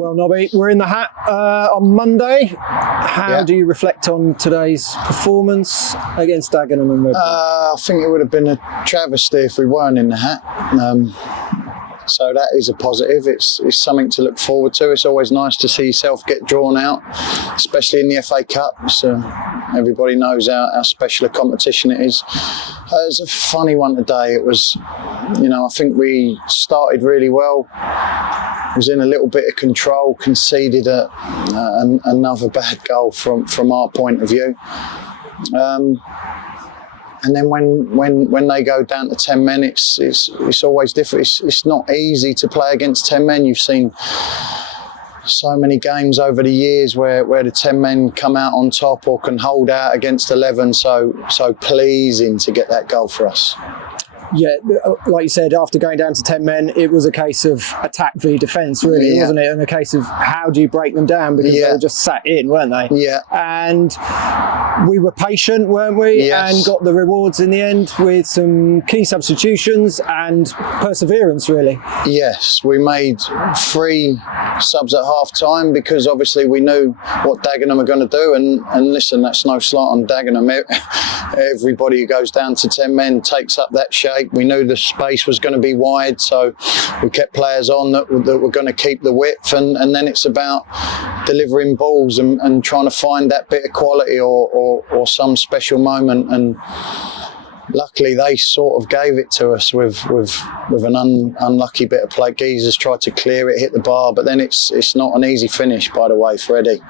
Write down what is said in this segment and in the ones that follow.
Well, Nobby, we're in the hat on Monday. How do you reflect on today's performance against Dagenham and Redbridge? I think it would have been a travesty if we weren't in the hat. So that is a positive. It's something to look forward to. It's always nice to see yourself get drawn out, especially in the FA Cup. So everybody knows how special a competition it is. It was a funny one today. It was, I think we started really well. Was in a little bit of control, conceded another bad goal from our point of view. And then when they go down to 10 men, it's always different. It's not easy to play against 10 men. You've seen so many games over the years where the 10 men come out on top or can hold out against 11. So pleasing to get that goal for us. Yeah, like you said, after going down to 10 men, it was a case of attack v defence, really, wasn't it? And a case of how do you break them down, because they were just sat in, weren't they? Yeah. And we were patient, weren't we? Yes. And got the rewards in the end with some key substitutions and perseverance, really. Yes, we made 3 subs at half time because obviously we knew what Dagenham are going to do. And listen, that's no slight on Dagenham. Everybody who goes down to 10 men takes up that shape. We knew the space was going to be wide, so we kept players on that were going to keep the width, and then it's about delivering balls and trying to find that bit of quality or some special moment. And luckily they sort of gave it to us with an unlucky bit of play. Geezers tried to clear it, hit the bar, but then it's not an easy finish, by the way, for Eddie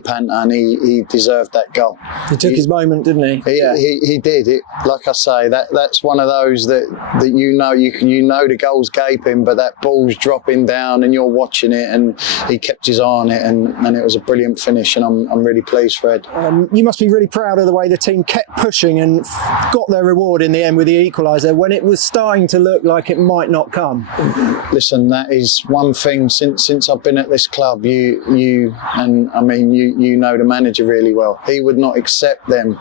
Panta, and he deserved that goal. He took his moment, didn't he? He did. Like I say, that's one of those that you know the goal's gaping, but that ball's dropping down and you're watching it, and he kept his eye on it, and it was a brilliant finish, and I'm really pleased for Ed. You must be really proud of the way the team kept pushing and got their reward in the end with the equaliser when it was starting to look like it might not come. Listen, that is one thing since I've been at this club. You know the manager really well. He would not accept them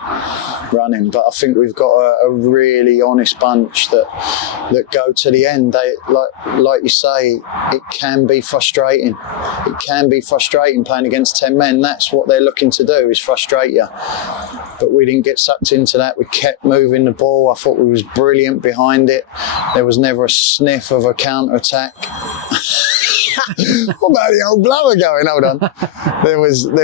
running, but I think we've got a really honest bunch that go to the end. They like you say, it can be frustrating. It can be frustrating playing against 10 men. That's what they're looking to do, is frustrate you. But we didn't get sucked into that. We kept moving the ball. I thought we was brilliant behind it. There was never a sniff of a counter-attack. What about the old blower going? Hold on. There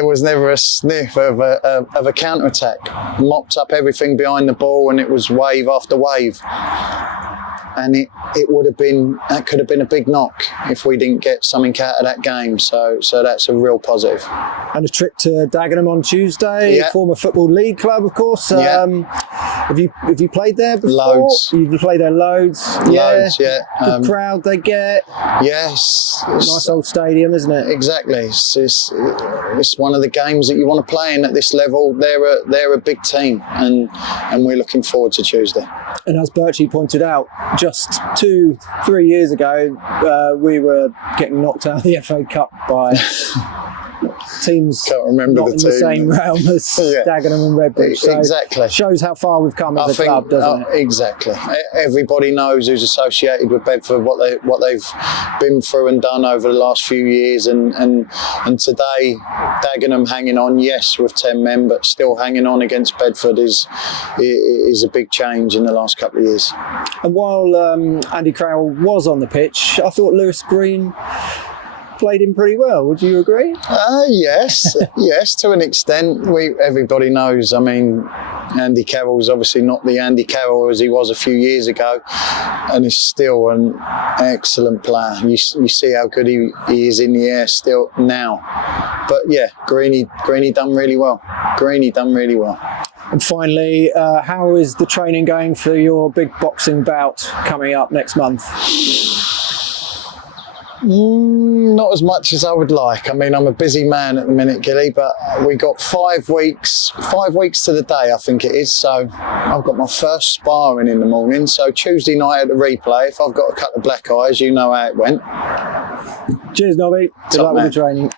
was never a sniff of a counter-attack. Mopped up everything behind the ball, and it was wave after wave. And it could have been a big knock if we didn't get something out of that game. So that's a real positive. And a trip to Dagenham on Tuesday, former Football League club, of course. Have you played there before? Loads. You've played there loads? Loads, yeah. Good crowd they get. Yes. Nice old stadium, isn't it? Exactly. It's one of the games that you want to play in at this level. They're a big team, and we're looking forward to Tuesday. And as Birchie pointed out, just 2-3 years ago, we were getting knocked out of the FA Cup by teams not in the same realm as Dagenham and Redbridge. So exactly. Shows how far we've come as a club, doesn't it? Exactly. Everybody knows who's associated with Bedford, what they've been through and done over the last few years, and today Dagenham hanging on, yes, with 10 men, but still hanging on against Bedford is a big change in the last couple of years. And while Andy Crowell was on the pitch, I thought Lewis Green played him pretty well. Would you agree? Yes, yes, to an extent. Everybody knows. I mean, Andy Carroll's obviously not the Andy Carroll as he was a few years ago, and he's still an excellent player. You see how good he is in the air still now. But yeah, Greeny done really well. Greeny done really well. And finally, how is the training going for your big boxing bout coming up next month? Not as much as I would like. I mean, I'm a busy man at the minute, Gilly, but we got 5 weeks to the day, I think it is. So I've got my first sparring in the morning. So Tuesday night at the replay, if I've got a couple of black eyes, you know how it went. Cheers, Nobby. Good luck with the training.